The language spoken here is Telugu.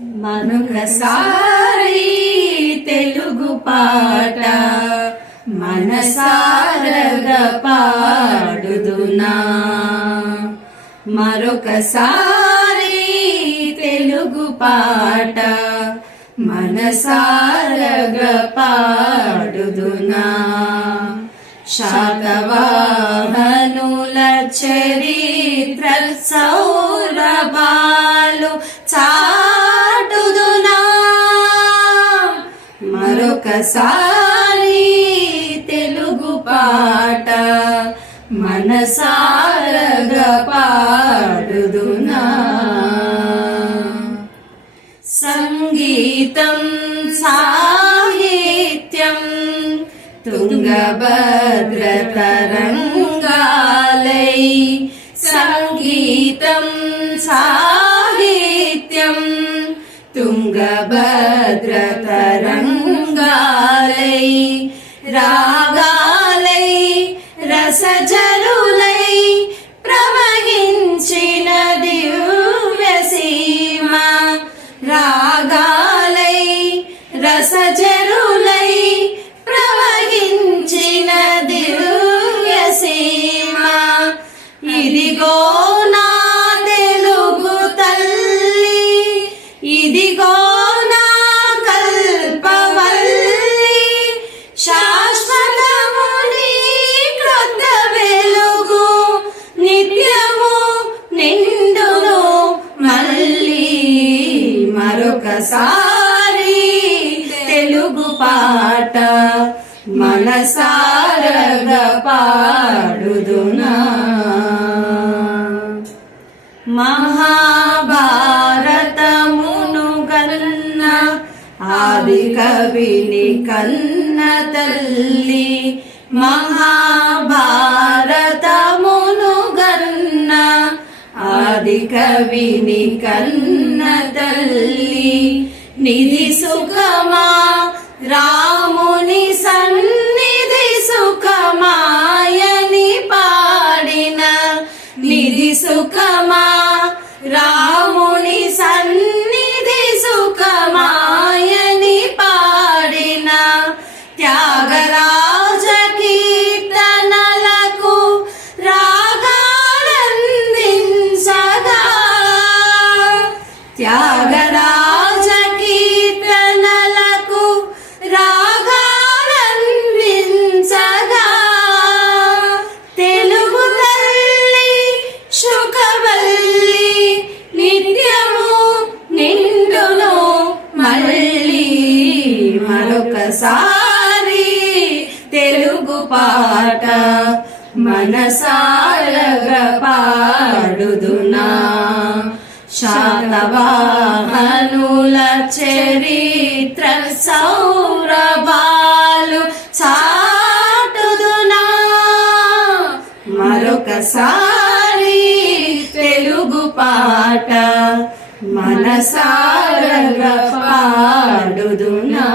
మరొకసారి తెలుగు పాట మనసారగా పాడుదునా. మరొకసారి తెలుగు పాట మనసారగా పాడుదునా. శాతవాహనుల చరిత్ర సౌ మరొకసారి తెలుగు పాట మనసారగా పాడుదునా. సంగీతం సాహిత్యం తుంగభద్రతరంగాలై. సంగీతం సాహిత్యం తుంగభద్రతరంగ రాగాలై రసజరులై ప్రవహించిన దివ్యసీమ. రా మరొకసారి తెలుగు పాట మనసారగా పాడుదునా. మహాభారతమును కన్న ఆది కవిని కన్న తల్లి మహాభారతమును గన్న ఆది కవిని కన్న తల్లి Mama. మరొకసారి తెలుగు పాట మనసారగా పాడుదునా శాతవాహనుల చరిత్ర సౌరభాలు చాటుదునా. మరొకసారి తెలుగు పాట మనసారగా పాడుదునా.